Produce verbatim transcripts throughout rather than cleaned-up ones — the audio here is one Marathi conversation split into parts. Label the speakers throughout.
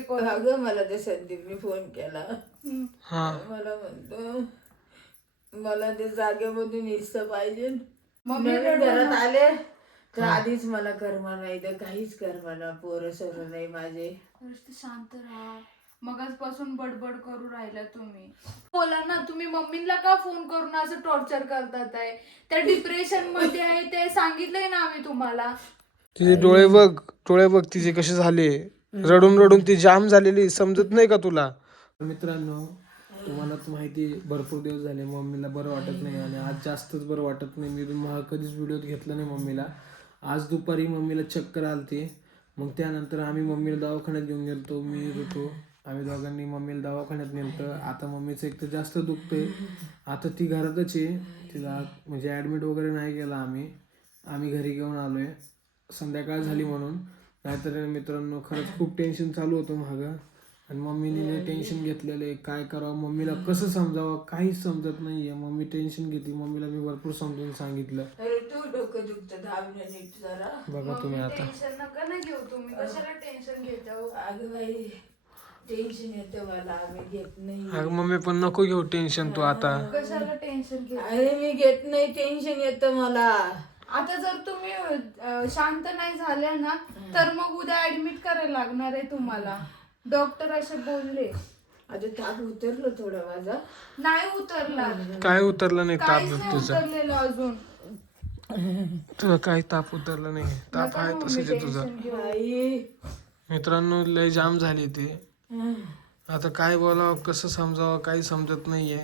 Speaker 1: कोण.
Speaker 2: अगं मला ते संदीपने फोन केला.
Speaker 3: हा
Speaker 2: मला म्हणतो मला ते जागेमधून हिस्सा पाहिजे.
Speaker 1: मम्मी
Speaker 2: नवीन
Speaker 1: रडू
Speaker 2: घरात
Speaker 1: नका.
Speaker 2: आले तर आधीच मला कर्मा नाही तर काहीच कर्मा ना पोरं सोरं नाही माझे.
Speaker 1: नुसतं शांत राहा. मगाचपासून बडबड करू राहिला तुम्ही. बोला ना, तुम्ही मम्मीला का फोन करून असं टॉर्चर करतात आहे? त्या डिप्रेशन मध्ये आहे ते सांगितलंय ना आम्ही तुम्हाला.
Speaker 3: तिचे डोळे बघ, डोळे बघ तिचे कसे झाले, रडून रडून ती जाम झालेली, समजत नाही का तुला? मित्रांनो, तुम्हाला तर माहिती भरपूर दिवस झाले मम्मीला बरं वाटत नाही आणि आज जास्तच बरं वाटत नाही. मी तुम्हाला कधीच व्हिडिओत घेतलं नाही मम्मीला. आज दुपारी मम्मीला चक्कर आलती. मग त्यानंतर आम्ही मम्मीला दवाखान्यात घेऊन गेलतो. मी ऋतू आम्ही दोघांनी मम्मीला दवाखान्यात नेलतं. आता मम्मीचं एक तर जास्त दुखतंय. आता ती घरातच आहे. तिला म्हणजे ॲडमिट वगैरे नाही केलं आम्ही आम्ही घरी घेऊन आलो आहे संध्याकाळ झाली म्हणून. नाहीतर मित्रांनो खरंच खूप टेन्शन चालू होतं मागं आणि मम्मीने टेन्शन घेतलेलं आहे. काय करावं, मम्मीला कसं समजावं काहीच समजत नाही आहे. मम्मी टेन्शन घेते. मम्मीला मी भरपूर समजून सांगितलं.
Speaker 2: अरे तू डोकं दुखतं धावण्या नीट जरा.
Speaker 3: बघा तुम्ही आता.
Speaker 1: टेन्शन नका ना घेऊ तुम्ही. कशाला टेन्शन घेता हो?
Speaker 2: अगं बाई टेन्शन येतं मला. आम्ही घेत नाही.
Speaker 3: अगं मम्मी पण नको घेऊ टेन्शन तू आता.
Speaker 1: कशाला टेन्शन घेता?
Speaker 2: अरे मी घेत नाही. टेन्शन येतं मला.
Speaker 1: आता जर तुम्ही अं, शांत नाही झाल्या ना तर मग उद्या ऍडमिट करायला लागणार आहे तुम्हाला. डॉक्टर असे बोलले.
Speaker 2: आता ताप उतरलो थोडा माझा.
Speaker 1: नाही उतरला.
Speaker 3: काय उतरलं नाही ताप
Speaker 1: काहीच नाही
Speaker 3: तुझा?
Speaker 1: उतरलेलं अजून.
Speaker 3: तुला काही ताप उतरला नाही. ताप
Speaker 1: नका
Speaker 3: आहे
Speaker 1: मम्मी
Speaker 3: तसंच आहे तुझा.
Speaker 1: टेन्शन घेऊ.
Speaker 2: आई
Speaker 3: मित्रांनो लय जाम झाली ती. आता काय बोलावं कसं समजावं काही समजत नाहीये.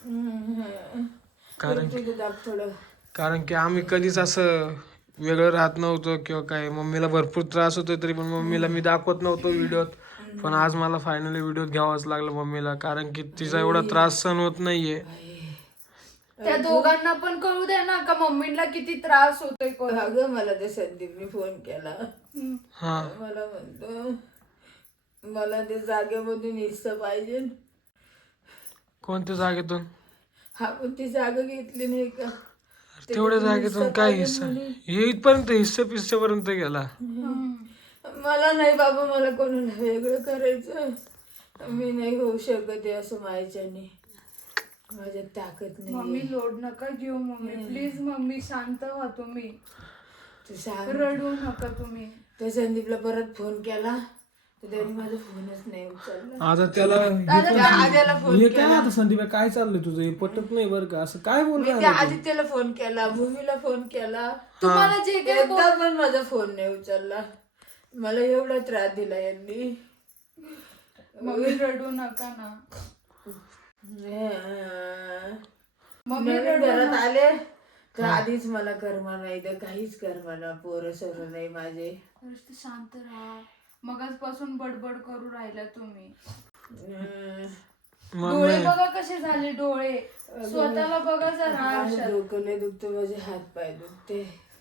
Speaker 3: कारण
Speaker 2: तुझं ताप थोडं.
Speaker 3: कारण की आम्ही कधीच असं वेगळं राहत नव्हतो किंवा काय. मम्मीला भरपूर त्रास होतो तरी पण मम्मीला मी दाखवत नव्हतो व्हिडिओत. पण आज मला फायनली व्हिडिओत घ्यावाच लागलं मम्मीला. कारण की तिचा एवढा त्रास सहन होत नाहीये.
Speaker 1: त्या दोघांना पण कळू द्या ना का मम्मीला किती त्रास होतोय. कोण.
Speaker 2: अगं मला ते संदीपने फोन केला.
Speaker 3: हा
Speaker 2: मला म्हणतो मला ते जागेमधून हिस्सा पाहिजे.
Speaker 3: कोणत्या जागेतून?
Speaker 2: हा पण ती जागा घेतली नाही का?
Speaker 3: तेवढ्या जागेतून काय हिस्सा? हे इथपर्यंत हिस्से पिस्सेपर्यंत गेला.
Speaker 2: मला नाही बाबा. मला कोणाला वेगळं करायचं. मी नाही होऊ शकत आहे असं माझ्याने. माझ्यात ताकद
Speaker 1: मम्मी
Speaker 2: नाही.
Speaker 1: लोड नका घेऊ मम्मी. प्लीज मम्मी शांत व्हा तुम्ही.
Speaker 2: तू सांग.
Speaker 1: रडू नका तुम्ही.
Speaker 2: त्या संदीपला परत फोन केला तर त्यांनी माझा फोनच नाही उचलला.
Speaker 3: आता त्याला
Speaker 2: त्या आद्याला फोन
Speaker 3: हे
Speaker 2: केला.
Speaker 3: काय आता संदीप काय चाललंय तुझं? हे पटत नाही बरं का. असं काय
Speaker 2: मी
Speaker 3: बोलतोय
Speaker 2: त्या आदित्यला फोन केला. भूमीला फोन केला.
Speaker 1: तुम्हाला जे काही
Speaker 2: एकदा पण माझा फोन नाही उचलला. मला एवढा त्रास दिला यांनी.
Speaker 1: मम्मी रडू नका ना. मम्मी
Speaker 2: नवीन
Speaker 1: रडू
Speaker 2: घरात आले तर आधीच मला कर्मा नाही तर काहीच कर्मा ना पोरं सोरं नाही माझे.
Speaker 1: नुसतं शांत राहा. मगाचपासून बडबड करू राहिला तुम्ही. डोळे बघा कसे झाले डोळे. स्वतःला बघा जरा आरशात.
Speaker 2: डोकं लय दुखतं. माझे हात पाय दुखते.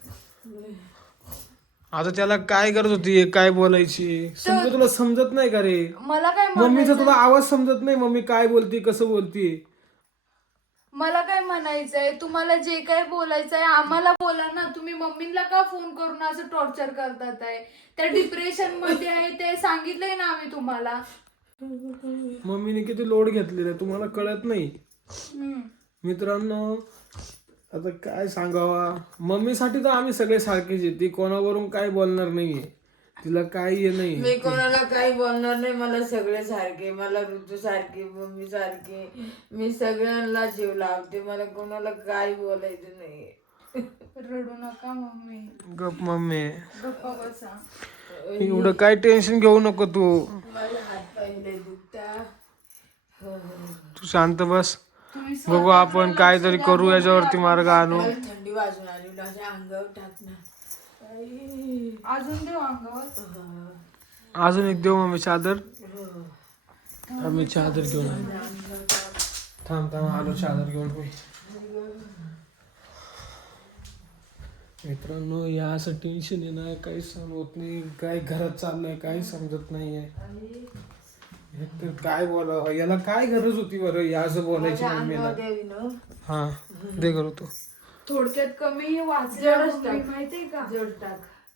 Speaker 3: आता त्याला काय गरज होती काय बोलायची? समजा तुला समजत नाही का रे?
Speaker 1: मला काय
Speaker 3: मम्मीचा तुला आवाज समजत नाही? मम्मी काय बोलती कसं बोलती?
Speaker 1: मला काय म्हणायचंय तुम्हाला जे काय बोलायचंय आम्हाला बोला ना. तुम्ही मम्मीला का फोन करून असं टॉर्चर करतात आहे? त्या डिप्रेशन मध्ये आहे ते सांगितलंय ना आम्ही तुम्हाला.
Speaker 3: मम्मीने किती लोड घेतलेला आहे तुम्हाला कळत नाही.
Speaker 1: हम्म.
Speaker 3: मित्रांनो आता काय सांगावा. मम्मीसाठी तर आम्ही सगळे सारखेच आहे. ती कोणावरून काय बोलणार नाहीये. तिला काही हे नाही.
Speaker 2: मी कोणाला काही बोलणार नाही. मला सगळे सारखे. मला ऋतू सारखी मम्मी सारखी. मी सगळ्यांना जीव लावते. मला कोणाला काही बोलायचं नाही.
Speaker 1: रडू नका मम्मी.
Speaker 3: गप मम्मी
Speaker 1: गप्पा बसा.
Speaker 3: एवढं काय टेन्शन घेऊ नको तू.
Speaker 2: माझे हात पाय लय दुखता.
Speaker 3: तू शांत बस.
Speaker 1: तुम्ही
Speaker 3: बघू आपण काहीतरी करू याच्यावरती मार्ग आणू.
Speaker 2: मला थंडी वाजून आली. माझ्या अंगावर टाकणार.
Speaker 1: अजून देऊ अंगावर.
Speaker 3: अजून एक देऊ मम्मी चादर. आम्ही चादर घेऊन आलो. थांब थांब आलो चादर घेऊन. मित्रांनो या असं टेन्शन आहे ना काही सहन होत नाही. काय घरात चाललंय काही समजत नाहीये. एकतर काय बोलावं याला काय गरज होती बरं या असं बोलायची मम्मीला? हा दे करू तू.
Speaker 1: थोडक्यात कमी वाचलं
Speaker 2: जडच टाक.
Speaker 1: माहितीये का?
Speaker 2: जड टाक.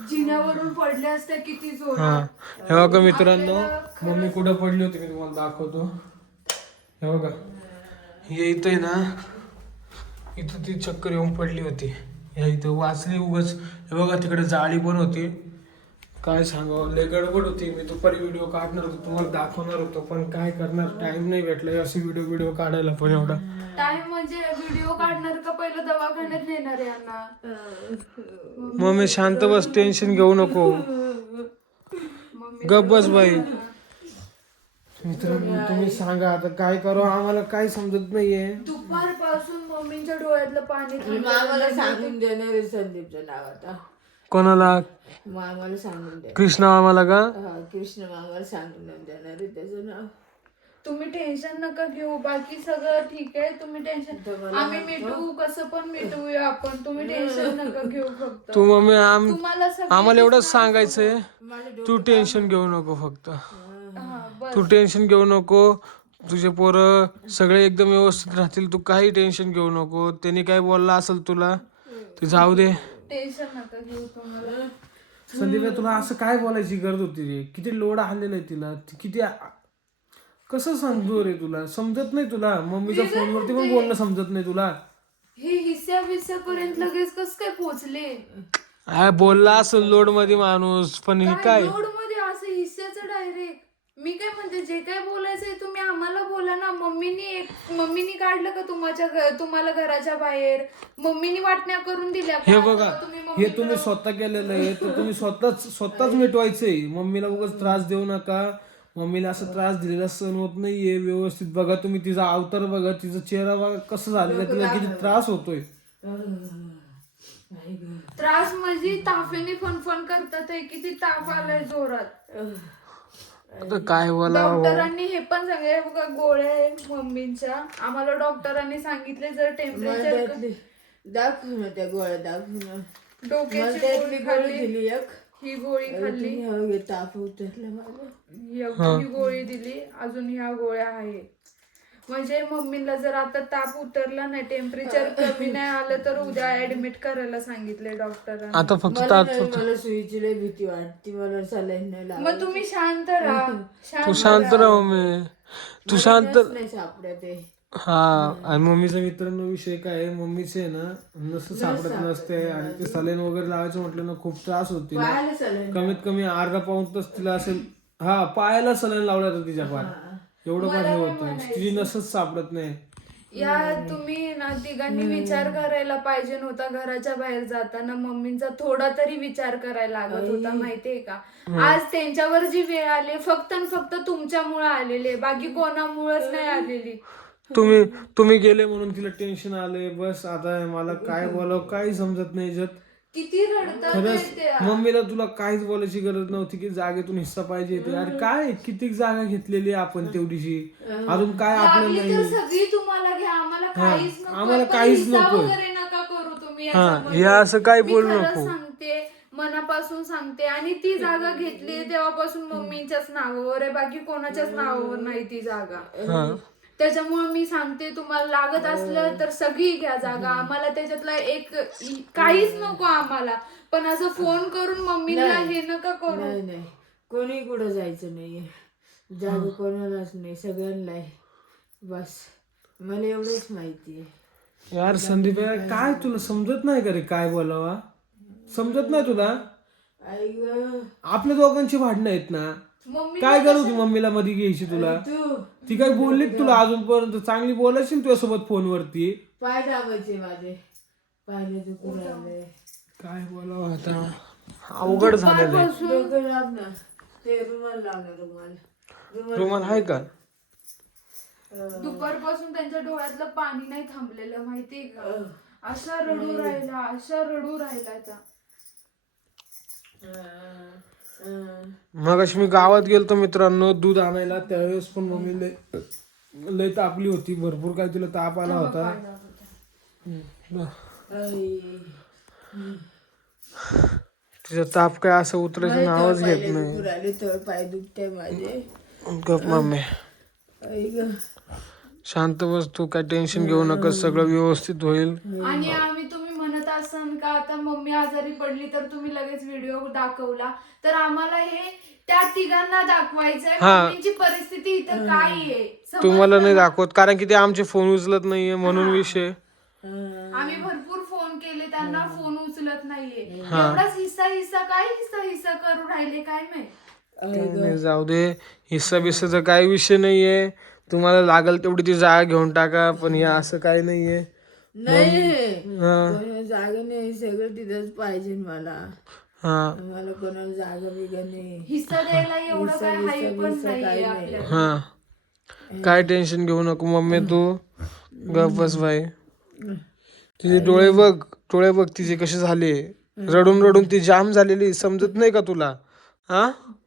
Speaker 1: जिन्यावरून पडले असते किती
Speaker 3: हा
Speaker 1: जोरात.
Speaker 3: हे बघा मित्रांनो, मम्मी कुठं पडली होती मी तुम्हाला दाखवतो. हे बघा, हे इथं आहे ना, इथं ती चक्कर येऊन पडली होती. या इथं वाचली उगच. हे बघा तिकडे जाळी पण होती. काय सांगावं, लय गडबड होती. मी दुपारी व्हिडिओ काढणार होतो, तुम्हाला दाखवणार होतो, पण काय करणार, टाइम नाही भेटला असे व्हिडिओ व्हिडिओ काढायला. पण एवढा
Speaker 1: टाइम म्हणजे व्हिडिओ काढणार का पहिलं दवाखान्यात नेणार यांना.
Speaker 3: मम्मी शांत बस, टेन्शन घेऊ नको.
Speaker 1: मम्मी
Speaker 3: गप बस बाई. मित्रांनो तुम्ही सांगा आता काय करू, आम्हाला काय समजत नाहीये.
Speaker 1: दुपारपासून मम्मीच्या डोळ्यातलं पाणी थांबलं
Speaker 2: मामाला
Speaker 1: नाही.
Speaker 2: सांगून देणार आहे संदीपचं नाव आता.
Speaker 3: कोणाला?
Speaker 2: मामाला सांगून द्या.
Speaker 3: कृष्णा मामाला का?
Speaker 2: हा, कृष्ण मामाला सांगून देणार आहे त्याचं नाव.
Speaker 1: तुम्ही टेन्शन नका घेऊ, बाकी सगळं ठीक आहे. तुम्ही टेन्शन, आम्ही मिटवू, कसं पण मिटवूया आपण. तुम्ही टेन्शन नका घेऊ फक्त.
Speaker 3: तू मम्मी आम
Speaker 1: तुम्हाला सगळी
Speaker 3: आम्हाला एवढंच सांगायचंय,
Speaker 2: माझं डोकं
Speaker 3: तू टेन्शन घेऊ नको फक्त.
Speaker 1: हा, बस.
Speaker 3: तू टेन्शन घेऊ नको. तुझे पोरं सगळे एकदम व्यवस्थित राहतील. तू काही टेन्शन घेऊ नको. त्यांनी काय बोलला असेल तुला ते जाऊ दे.
Speaker 1: टेन्शन नका घेऊ तुम्हाला.
Speaker 3: संदीप तुला असं काय बोलायची गरज होती रे? किती लोड आलेला आहे तिला. ती किती आ- कसं समजू रे तुला? समजत नाही तुला? मम्मीच्या फोनवरती पण बोलणं समजत नाही तुला?
Speaker 1: हे हिस्या विस्यापर्यंत लगेच कस काय पोहोचले?
Speaker 3: काय बोलला असेल लोड मध्ये माणूस, पण हे काय
Speaker 1: लोड मध्ये असं हिस्याचं डायरेक्ट. मी काय म्हणते, जे काय बोलायचंय तुम्ही आम्हाला बोला ना. मम्मीनी एक मम्मीनी काढलं का तुमच्या घ- तुम्हाला घराच्या बाहेर? मम्मीनी वाटण्या करून दिल्या का?
Speaker 3: हे बघा,
Speaker 1: तुम्ही
Speaker 3: हे
Speaker 1: मम्मीकडं-
Speaker 3: तुम्ही स्वतः केलेलं आहे, तर तुम्ही स्वतःच स्वतःच मिटवायचंय. मम्मीला उगाच त्रास देऊ नका. मम्मीला असं त्रास दिलेला सहन होत नाहीये. व्यवस्थित बघा तुम्ही तिचा अवतार बघा, तिचा चेहरा बघा कसं झालेला, तिला किती त्रास होतोय.
Speaker 1: त्रास म्हणजे ताफेने फनफन करतात आहे. किती ताप आलाय जोरात.
Speaker 3: आता काय बोला.
Speaker 1: डॉक्टरांनी हे पण सांगितले बघा, गोळ्या आहे मम्मींच्या. आम्हाला डॉक्टरांनी सांगितले जर
Speaker 2: मला
Speaker 1: टेम्परेचर
Speaker 2: त्यातली दाखव ना त्या गोळ्या दाखव ना. मला
Speaker 1: डोक्याची
Speaker 2: त्यातली
Speaker 1: गोळी
Speaker 2: गोळी
Speaker 1: खाल्ली,
Speaker 2: दिली एक.
Speaker 1: ही गोळी खाल्ली,
Speaker 2: तुम्ही हवे ताप उतरला मला.
Speaker 1: एक ही गोळी दिली, अजून ह्या गोळ्या आहेत. म्हणजे मम्मीला जर आता ताप उतरला नाही, टेम्परेचर कमी नाही आलं, तर उद्या ऍडमिट करायला सांगितले डॉक्टरांनी.
Speaker 3: आता फक्त
Speaker 2: मला
Speaker 3: तात-
Speaker 2: नाही, मला सुईची लय भीती वाटते. मला सलाईन नाही लागत.
Speaker 1: मग तुम्ही शांत राहा.
Speaker 3: तू शांत राह मम्मी, तू शांत.
Speaker 2: नाही सापड्या ते.
Speaker 3: हा, आणि मम्मीचा मित्रांनो विषय काय आहे, मम्मीचे ना नस सापडत नसते, आणि ते सलाईन वगैरे लावायचं म्हटलं ना खूप त्रास होते ना.
Speaker 2: पायाला सलाईन.
Speaker 3: कमीत कमी अर्धा पाऊन तास तिला असेल. हा, पायाला सलाईन लावला तर तिच्या पाय एवढं काय हे होतं, तिची नसच सापडत नाही.
Speaker 1: या तुम्ही ना तिघांनी विचार करायला पाहिजे नव्हता घराच्या बाहेर जाताना. मम्मींचा थोडा तरी विचार करायला लागत होता, माहितीये का? आज त्यांच्यावर जी वेळ आली फक्त आणि फक्त तुमच्यामुळे आलेली आहे, बाकी कोणामुळेच नाही आलेली.
Speaker 3: तुम्ही तुम्ही गेले म्हणून तिला टेन्शन आले. बस आता मला काय बोलावं काही समजत नाही याच्यात.
Speaker 1: किती रडतात
Speaker 3: खरंच
Speaker 1: ते.
Speaker 3: मम्मीला तुला काहीच बोलायची गरज नव्हती की जागेतून हिस्सा पाहिजे ते. अरे काय किती जागा घेतलेली आहे आपण तेवढीशी, अजून काय आपलं
Speaker 1: लागली तर
Speaker 3: नाही.
Speaker 1: सगळी तुम्हाला घ्या, आम्हाला काहीच नको.
Speaker 3: आम्हाला
Speaker 1: पण
Speaker 3: काहीच
Speaker 1: हिस्सा
Speaker 3: नकोय.
Speaker 1: वगैरे नका करू तुम्ही
Speaker 3: हा,
Speaker 1: याच्यामध्ये.
Speaker 3: हे असं काय
Speaker 1: मी
Speaker 3: बोलू
Speaker 1: खरंच
Speaker 3: नको.
Speaker 1: सांगते, मनापासून सांगते. आणि ती जागा घेतली तेव्हापासून मम्मीच्याच नावावर आहे, बाकी कोणाच्याच नावावर नाही ती जागा.
Speaker 3: हा,
Speaker 1: त्याच्यामुळे मी सांगते, तुम्हाला लागत असलं तर सगळी घ्या जागा. आम्हाला त्याच्यातला एक काहीच नको आम्हाला. पण असं फोन करून मम्मीला हे नका करू.
Speaker 2: नाही नाही, कोणी कुठं जायचं नाहीये. जागा कोणालाच नाही, सगळ्यांना आहे. बस मला एवढंच माहिती आहे.
Speaker 3: यार संदीप यार, काय तुला समजत नाही का रे काय बोलावा? समजत नाही तुला?
Speaker 2: आई ग,
Speaker 3: आपल्या दोघांची भांडणं आहेत ना.
Speaker 1: मम्मी
Speaker 3: काय गरज होती मम्मीला मध्ये घ्यायची तुला?
Speaker 2: तू
Speaker 3: ती काय बोलली का तुला अजूनपर्यंत? चांगली बोलायची ना तुझ्यासोबत फोनवरती.
Speaker 2: पाय दाबायचे माझे, पायले दुखून राहिले.
Speaker 3: काय बोलावं आता, अवघड झालेलं आहे.
Speaker 2: डोकं लाव ना, ते रुमाल लाव ना, रुमाल रुमाल.
Speaker 3: रुमाल आहे का?
Speaker 1: दुपारपासून त्यांच्या डोळ्यातलं पाणी नाही थांबलेलं, माहितीये का? असा रडू राहिला, असा रडू राहिला आता.
Speaker 3: मग मी गावात गेलतो मित्रांनो दूध आणायला, त्यावेळेस पण मम्मी लय लय तापली होती, भरपूर काय तिला ताप आला होता. तिचा ताप काय असं उतरायचं नावच घेत नाही.
Speaker 2: राहिले तर पाय दुखते माझे.
Speaker 3: गप मम्मी,
Speaker 2: आई ग,
Speaker 3: शांत बस तू, काय टेन्शन घेऊ नका, सगळं व्यवस्थित होईल.
Speaker 1: आणि आम्ही तुम्ही म्हणत असन का आता मम्मी आजारी पडली तर तुम्ही लगेच व्हिडिओ दाखवला, तर आम्हाला हे त्या तिघांना दाखवायचंय
Speaker 3: हा.
Speaker 1: मम्मीची परिस्थिती इथं काय आहे.
Speaker 3: तुम्हाला नाही
Speaker 1: समजलं ना?
Speaker 3: दाखवत कारण की ते आमचे फोन उचलत नाहीये म्हणून विषय.
Speaker 1: आम्ही भरपूर फोन केले त्यांना, फोन उचलत नाहीये. एवढाच हिस्सा हिस्सा काय हिस्सा हिस्सा करू राहिले काय माहित.
Speaker 3: नाही, जाऊ दे. हिस्सा बिस्साचा काही विषय नाहीये. तुम्हाला लागल तेवढी ती जागा घेऊन टाका, पण हे असं काही नाहीये.
Speaker 2: नाही
Speaker 3: हा
Speaker 2: कोणाला जागा नाही, सगळं तिथंच पाहिजे मला.
Speaker 3: हा
Speaker 2: मला कोणाला जागा बिगा नाही.
Speaker 1: हिस्सा द्यायला एवढं काय हाय पण नाहीये आपल्याला.
Speaker 3: हा काय टेन्शन घेऊ नको मम्मी, तू गप बस बाई. तिचे डोळे बघ, डोळे बघ तिचे कसे झाले. रडून रडून ती जाम झालेली, समजत नाही का तुला? हा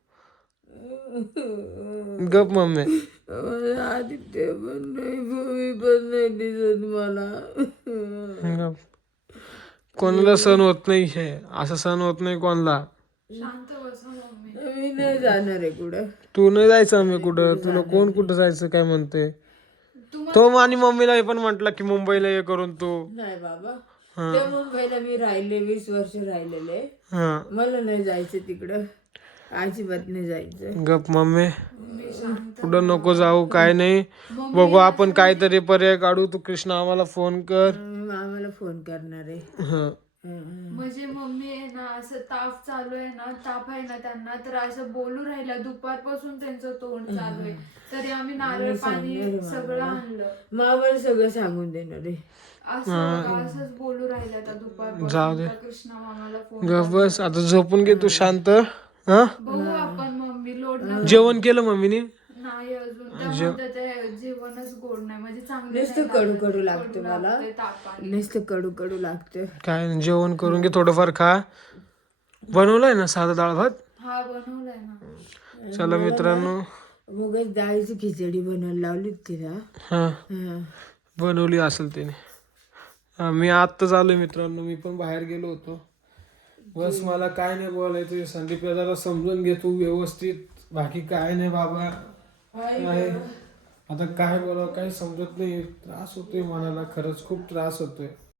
Speaker 3: गप मम्मी.
Speaker 2: मला आदित्य पण नाही, भूमी पण नाही दिसत मला.
Speaker 3: गप. कोणाला सण होत नाही हे, असं सण होत नाही कोणाला.
Speaker 1: शांत बसा मम्मी.
Speaker 2: मी नाही जाणार आहे कुठं.
Speaker 3: तू नाही जायचं आम्ही कुठं, तुला कोण कुठं जायचं काय म्हणते.
Speaker 1: तुम्हाला
Speaker 3: तो आणि मम्मीला हे पण म्हटलं की मुंबईला ये करून तू.
Speaker 2: नाही बाबा, त्या मुंबईला मी राहिले, वीस वर्ष राहिलेले.
Speaker 3: हा
Speaker 2: मला नाही जायचं तिकडं, अजिबात नाही जायचं.
Speaker 3: गप मम्मी,
Speaker 1: मम्मी शांत.
Speaker 3: कुठं नको जाऊ काय नाही. बघू आपण काहीतरी पर्याय काढू. तू कृष्णा आम्हाला फोन कर.
Speaker 2: मी आम्हाला फोन करणार आहे.
Speaker 3: हा
Speaker 1: म्हणजे मम्मी आहे ना, असं ताप चालू आहे ना, ताप आहे ना त्यांना, तर असं बोलू राहिला दुपारपासून त्यांचं तोंड चालू आहे. तरी आम्ही नारळ पाणी सगळं आणलं.
Speaker 2: मामाला सगळं सांगून देणार आहे.
Speaker 1: असं बघा, असंच बोलू राहिलं आता दुपारपासून. का कृष्णा मामाला फोन
Speaker 3: गप बस, आता झोपून घे तू शांत. हा
Speaker 1: बघू आपण मम्मी, लोड नका.
Speaker 3: जेवण केलं मम्मीने?
Speaker 1: नाही अजून. त्या म्हणतात ते जेवणच गोड नाही, म्हणजे चांगलं
Speaker 2: नुसतं
Speaker 1: नाही
Speaker 2: कडू
Speaker 1: लागत.
Speaker 2: कडू लागतं मला.
Speaker 1: लागतंय तापाने.
Speaker 2: नुसतं कडू कडू लागतं.
Speaker 3: काय नाही, जेवण करून घे, थोडंफार खा. बनवलंय ना साधा डाळ भात?
Speaker 1: हा बनवलाय ना.
Speaker 3: चला मित्रांनो,
Speaker 2: मगच डाळीची खिचडी बनवायला लावली तिला.
Speaker 3: हा
Speaker 2: हा.
Speaker 3: बनवली असेल तिने. हा, मी आत्ताच आलोय मित्रांनो, मी पण बाहेर गेलो होतो. बस मला काय नाही बोलायचं, संदीप जरा समजून घे तू व्यवस्थित. बाकी काय नाही बाबा. काय आता काय बोलावं काही समजत नाही. त्रास होतोय मनाला, खरंच खूप त्रास होतोय.